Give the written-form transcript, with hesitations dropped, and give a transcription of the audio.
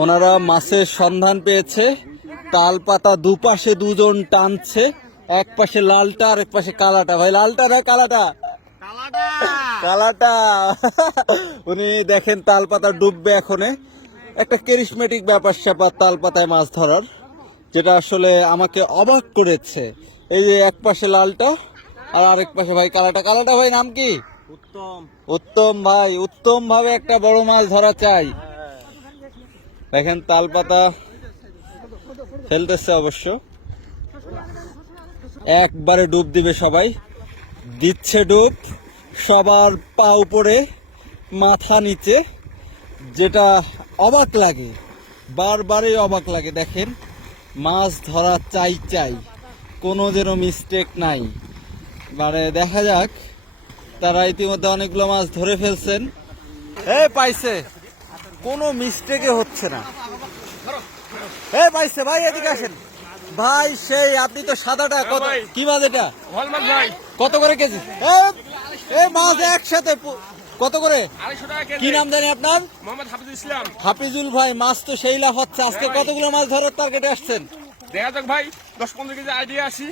ওনারা মাছের সন্ধান পেয়েছে। তাল পাতা দুপাশে দুজন টানছে, এক পাশে লালটা আর এক পাশে কালাটা। ভাই লালটা না কালাটা? কালাটা। উনি দেখেন তাল পাতা ডুববে এখনে। একটা ক্যারিসমেটিক ব্যাপার স্যাপার তাল পাতায় মাছ ধরার, যেটা আসলে আমাকে অবাক করেছে। এই যে এক পাশে লালটা আর আরেক পাশে ভাই কালাটা। কালাটা ভাই নাম কি? উত্তম। উত্তম ভাই, উত্তম ভাবে একটা বড় মাছ ধরা চাই। দেখেন তাল পাতা ফেলতেছে অবশ্য, একবারে ডুব দিবে সবাই। দিচ্ছে ডুব, সবার পা উপরে মাথা নিচে, যেটা অবাক লাগে, বারবারই অবাক লাগে। দেখেন মাছ ধরা চাই চাই, কোনো যেন মিস্টেক নাই। মানে দেখা যাক, তারা ইতিমধ্যে অনেকগুলো মাছ ধরে ফেলছেন। পাইছে, কোনো মিস্টেকে হচ্ছে না। পাইছে ভাই, এদিকে আসেন ভাই। সেই আপনি তো সাদাটা কত কি মাছ এটা? কত করে কেজি? এই মাছ একসাথে কত করে? কি নাম জানি আপনার? মোহাম্মদ হাফিজুল ইসলাম। হাফিজুল ভাই, মাছ তো সেই লাভ হচ্ছে। আজকে কতগুলো মাছ ধরার টার্গেটে আসছেন? দেখা যাক ভাই, 10-15 কেজি আইডিয়া আসি।